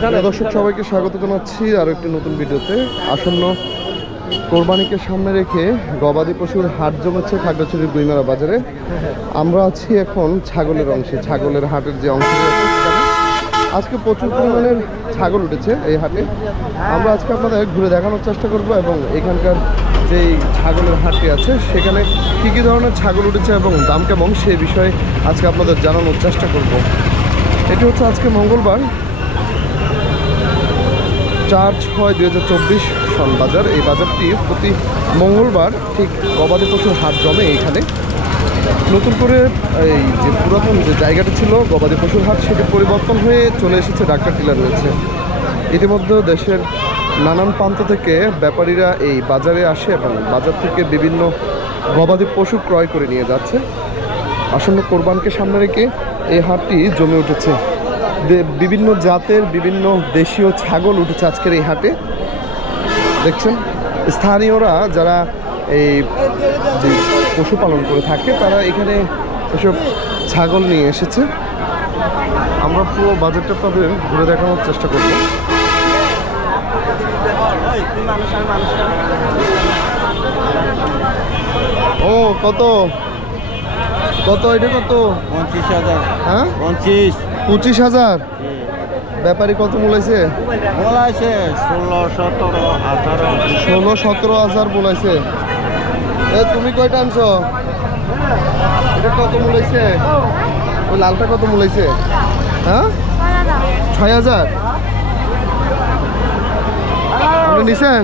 দর্শক সবাইকে স্বাগত জানাচ্ছি আরও একটি নতুন ভিডিওতে। আসন্ন কোরবানিকে সামনে রেখে গবাদি পশুর হাট জমেছে খাগড়াছড়ির গুইমারা বাজারে। আমরা আছি এখন ছাগলের অংশে, ছাগলের হাটের যে অংশটি আছে সেখানে আজকে প্রচুর পরিমাণের ছাগল উঠেছে এই হাটে। আমরা আজকে আপনাদের ঘুরে দেখানোর চেষ্টা করব এবং এখানকার যেই ছাগলের হাটটি আছে সেখানে কী কী ধরনের ছাগল উঠেছে এবং দাম কেমন সেই বিষয়ে আজকে আপনাদের জানানোর চেষ্টা করব। এটি হচ্ছে আজকে মঙ্গলবার 4/6/2024 সন বাজার। এই বাজারটি প্রতি মঙ্গলবার ঠিক গবাদি পশুর হাট জমে এইখানে। নতুন করে এই যে পুরাতন যে জায়গাটি ছিল গবাদি পশুর হাট সেটি পরিবর্তন হয়ে চলে এসেছে ডাক্তার টিলার রয়েছে। ইতিমধ্যে দেশের নানান প্রান্ত থেকে ব্যাপারীরা এই বাজারে আসে এবং বাজার থেকে বিভিন্ন গবাদি পশু ক্রয় করে নিয়ে যাচ্ছে। আসন্ন কোরবানকে সামনে রেখে এই হাটটি জমে উঠেছে। বিভিন্ন জাতের বিভিন্ন দেশীয় ছাগল উঠেছে আজকের এই হাটে। দেখছেন স্থানীয়রা যারা এই যে পশুপালন করে থাকে তারা এখানে এসব ছাগল নিয়ে এসেছে। আমরা পুরো বাজারটা আপনাদের ঘুরে দেখানোর চেষ্টা করব। ও কত কত এটা কত? 25,000। হ্যাঁ 25,000। ব্যাপারী কত বলেছে? বলাইছে 16, 17, 18। 16-17 বলাইছে। তুমি কয়টা আনছো? এটা কত মূলাইছে? ওই লালটা কত মূলাইছে? হ্যাঁ 6,000। আপনি নিছেন?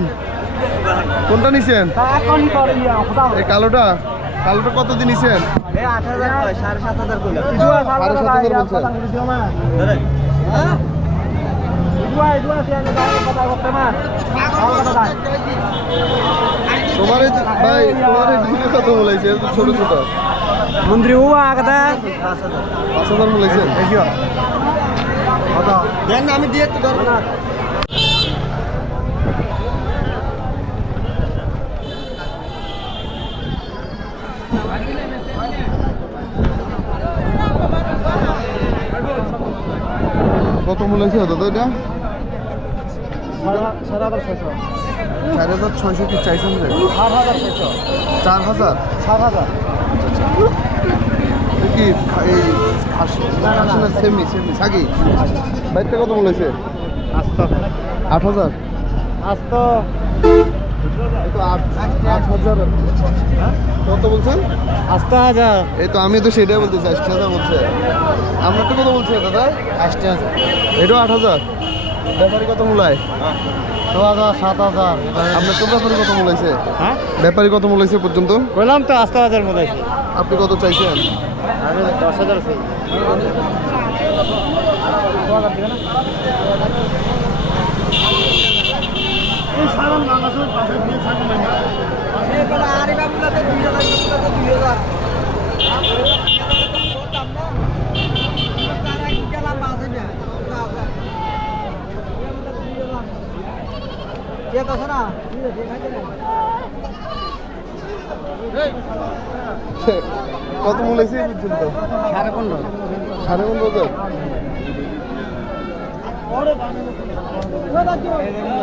কোনটা নিছেন? এই কালোটা কত দিন নিছেন? 7,500 কইলা। 7,500 বলছেন। তোমার ভাই তোমার কত মূলাইছে? ছোট ছোট মন্ত্রী ও আগদা 5,000 মূলাইছেন। দেন আমি দিয়ে তো ধরব না। কত মূলাইছে দাদা এটা? 4,600 কি চাইছেন? 4,000 কি এই সেমি সাকি বাইকটা কত মূলাইছে? 8,000। 8,000 কত বলছেন? 8,000। এই তো আমি তো সেটাই বলতেছি 8,000 বলছে। আমরা তো কত বলছি দাদা? 8,000। এটাও 8,000। ব্যাপারী কত মূলায়? 6,000, 7,000। আপনার তো ব্যাপারী কত মূলাইছে? হ্যাঁ ব্যাপারী কত মূলাইছে পর্যন্ত? কইলাম তো 8,000 মধ্যে। আপনি কত চাইছেন? আমি 10,000 চাই। এই সারান মানুষের পাশে দিয়ে থাকি না। এই বড় আরে বাবুলাতে 2,000 কত মূলাইছে পর্যন্ত?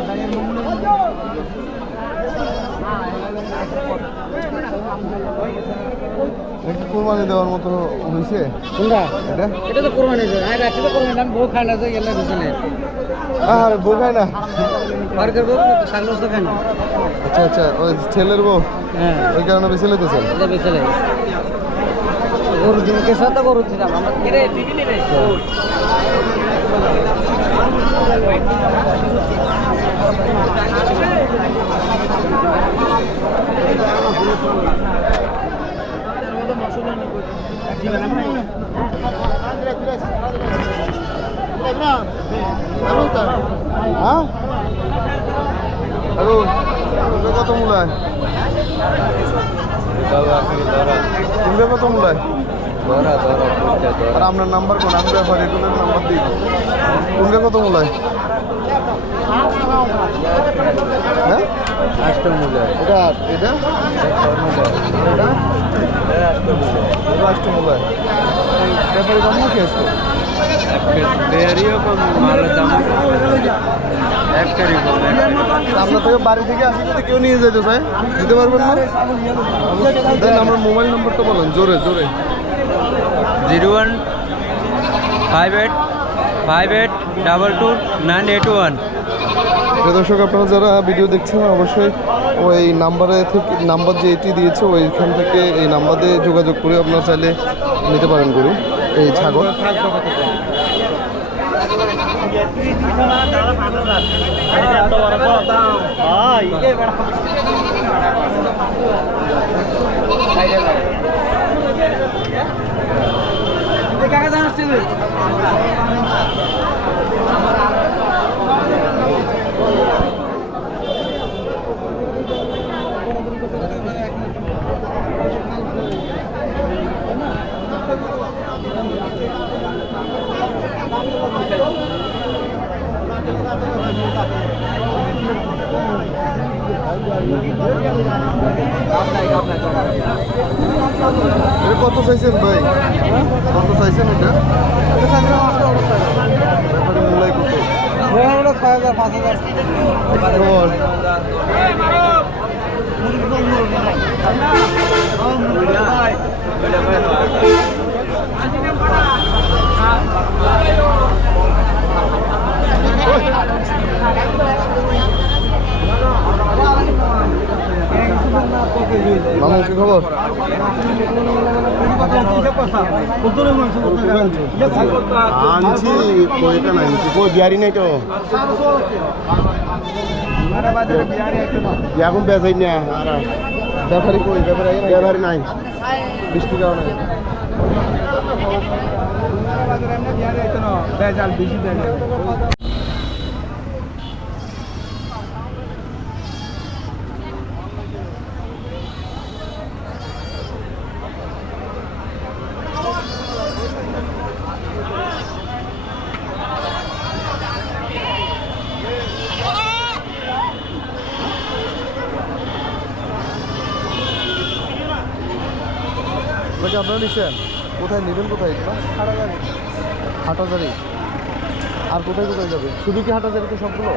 15,500। 15,500। কোরবানি দেওয়ার মতো হয়েছে কোনটা? এটা এটা তো কোরবানি দেয়। আর রাখি তো কোরবানি আমি বউ খাই না তো গেলে বুঝলে। আর বউ খায় না? আর করবো সাগরস তো খাই না। আচ্ছা আচ্ছা ওই ছেলের বউ হ্যাঁ ওই কারণে বেছে লেতেছেন। এটা বেঁচে লাগে। গরু দিনকে সাথে গরু ছিলাম আমরা কিরে টিভি নেবে। হ্যাঁ হ্যালো কত মূলায়? তুমি কত মূলায়? আর আপনার নাম্বার কোন? আমি ব্যাপারে নাম্বার দিই। তুমি কত মূলায়? হ্যাঁ 8টা মূলায়। এটা এটা এটা 8টা মূলায়। ব্যাপারে কম নাকি আজকে? বেরিও কম মালের দাম একটারই কম আপনার থেকে বাড়ি থেকে আসি যদি কেউ নিয়ে যেতে চায় দিতে পারবেন না? দেন আমার মোবাইল নাম্বারটা বলেন জোরে জোরে। 0158522981। দর্শক আপনারা যারা ভিডিও দেখছেন অবশ্যই ওই নাম্বারে থেকে নাম্বার যে এটি দিয়েছে ওইখান থেকে এই নাম্বার দিয়ে যোগাযোগ করে আপনারা চাইলে নিতে পারেন গরু এই ছাগল। এটা কত চাইছেন ভাই? কত চাইছেন এটা? ব্যাপারে মূলাই কত? কেমন? মামু কি খবর? আনছি কইটা না আনছি কই বিয়ারি নাই তো এখন বেজাই না আর ব্যাপারি কই? ব্যাপারি নাই 20 টাকাও নাই। ওটা আপনারা নিচ্ছেন? কোথায় নেবেন? কোথায় এটা? হাটাজারি। আর কোথায় কোথায় যাবে? শুধু কি হাটাজারিতে সবগুলো?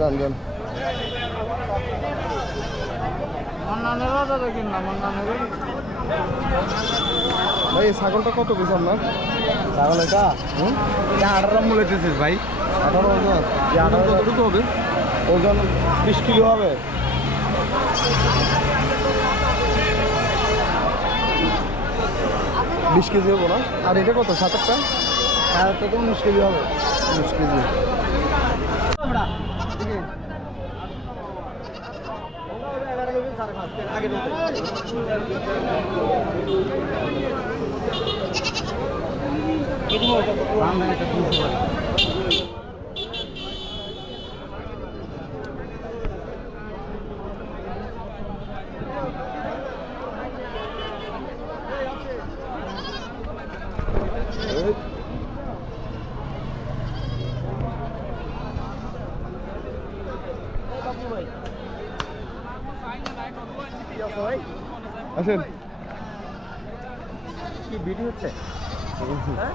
যান যান। ভাই এই ছাগলটা কত পিস আপনার? ছাগল এটা 18 মূল্য দিতেছিস ভাই 18,000। ওজন কতটুকু হবে? ওজন 20 কিলো হবে। 20 কেজি হবো না? আর এটা কত? 7-8টা? আর থেকে 19 কেজি হবে। 20 কেজি। আসেন। কি ভিডিও হচ্ছে? হ্যাঁ